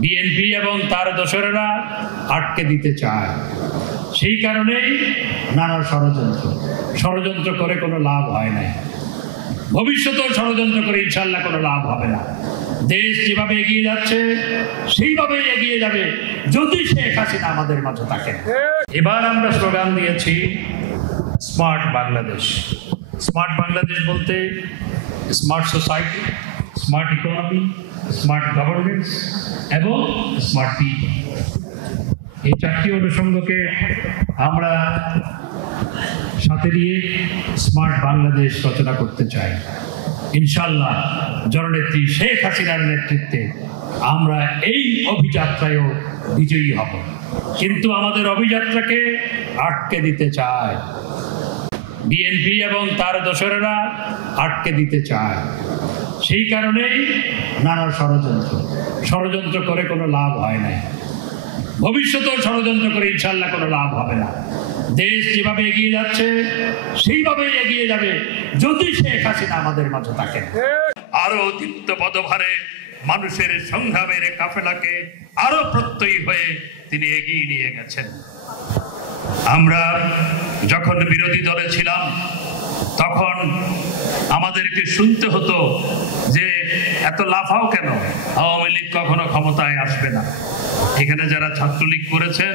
BNP এবং তার দোসরেরা আটকে দিতে চায়। সেই কারণেই নানা ষড়যন্ত্র করে কোনো লাভ হয় না। ভবিষ্যতেও ষড়যন্ত্র করে ইনশাল্লাহ কোনো লাভ হবে না। দেশ যেভাবে এগিয়ে যাচ্ছে সেইভাবেই এগিয়ে যাবে যদি শেখ হাসিনা আমাদের মাঝে থাকে। এবার আমরা স্লোগান দিয়েছি স্মার্ট বাংলাদেশ। স্মার্ট বাংলাদেশ বলতে smart society, smart economy, smart governance এবং স্মার্ট পিপল। এই চারটি অনুষঙ্গকে আমরা সাথে নিয়ে স্মার্ট বাংলাদেশ রচনা করতে চাই। ইনশাল্লাহ জননেত্রী শেখ হাসিনার নেতৃত্বে আমরা এই অভিযাত্রায়ও বিজয়ী হব, কিন্তু আমাদের অভিযাত্রাকে আটকে দিতে চায় বিএনপি এবং তার দোসরেরা আটকে দিতে চায়। সেই কারণেই নানা ষড়যন্ত্র করে কোনো লাভ হয় না। ভবিষ্যতেও ষড়যন্ত্র করে ইনশাল্লাহ কোনো লাভ হবে না। দেশ যেভাবে এগিয়ে যাচ্ছে সেইভাবেই এগিয়ে যাবে যদি শেখ হাসিনা আমাদের মাঝে থাকে। আরো দীপ্ত পদভারে মানুষের সংগ্রামের কাফেলাকে আরো প্রত্যয়ী হয়ে তিনি এগিয়ে নিয়ে গেছেন। আমরা যখন বিরোধী দলে ছিলাম তখন আমাদেরকে শুনতে হতো যে এত লাফাও কেন, আওয়ামী লীগ কখনো ক্ষমতায় আসবে না। এখানে যারা ছাত্রলীগ করেছেন,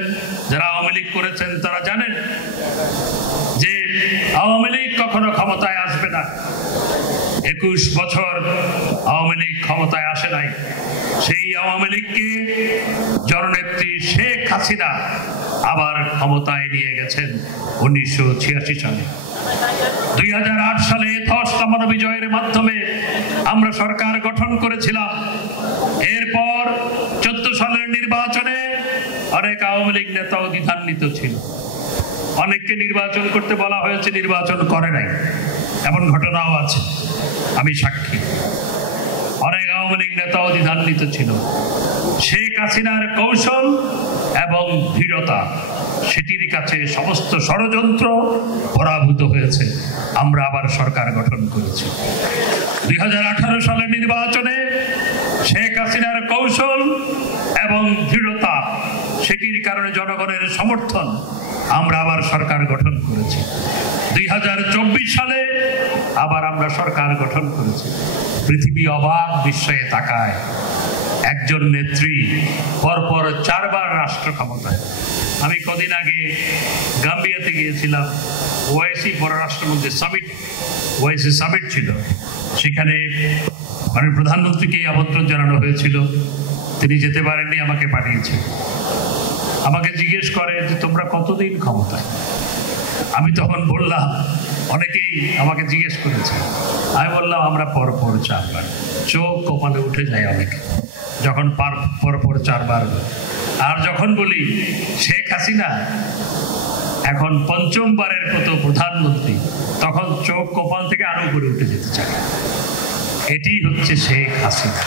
যারা আওয়ামী লীগ করেছেন তারা জানেন যে আওয়ামী লীগ কখনো ক্ষমতায় আসবে না। 21 বছর আওয়ামী লীগ ক্ষমতায় আসে নাই। সেই আওয়ামী লীগকে জননেত্রী শেখ হাসিনা আবার ক্ষমতায় নিয়ে গেছেন 1986 সালে। 2008 সালে 10 দফা বিজয়ের মাধ্যমে আমরা সরকার গঠন করেছিলাম। এরপর 14 সালের নির্বাচনে অনেক আওয়ামী লীগ নেতাও দ্বিধান্বিত ছিল। অনেককে নির্বাচন করতে বলা হয়েছে, নির্বাচন করে নাই, এমন ঘটনাও আছে, আমি সাক্ষী। অনেক আওয়ামী লীগ নেতাও দ্বিধান্বিত ছিল। শেখ হাসিনার কৌশল এবং দৃঢ়তা, সেটির কাছে সমস্ত ষড়যন্ত্র পরাভূত হয়েছে। আমরা আবার সরকার গঠন করেছি। 2018 সালের নির্বাচনে শেখ হাসিনার কৌশল এবং দৃঢ়তা, সেটির কারণে জনগণের সমর্থন, আমরা আবার সরকার গঠন করেছি। 2024 সালে আবার আমরা সরকার গঠন করেছি। পৃথিবী অবাক বিস্ময়ে তাকায়, একজন নেত্রী পরপর 4 বার রাষ্ট্র ক্ষমতায়। আমি কদিন আগে গাম্বিয়াতে গিয়েছিলাম, ওআইসি পররাষ্ট্রমন্ত্রী সামিট, ওআইসি সামিট ছিল। সেখানে মাননীয় প্রধানমন্ত্রীকে আমন্ত্রণ জানানো হয়েছিল, তিনি যেতে পারেননি, আমাকে পাঠিয়েছে। আমাকে জিজ্ঞেস করে যে তোমরা কতদিন ক্ষমতায়? আমি তখন বললাম, অনেকেই আমাকে জিজ্ঞেস করেছে, আমি বললাম আমরা পরপর 4 বার। চোখ কপালে উঠে যায় অনেকে যখন পরপর 4 বার। আর যখন বলি শেখ হাসিনা এখন 5ম বারের মতো প্রধানমন্ত্রী, তখন চোখ কপাল থেকে আরো উপরে উঠে যেতে চায়। এটি হচ্ছে শেখ হাসিনা।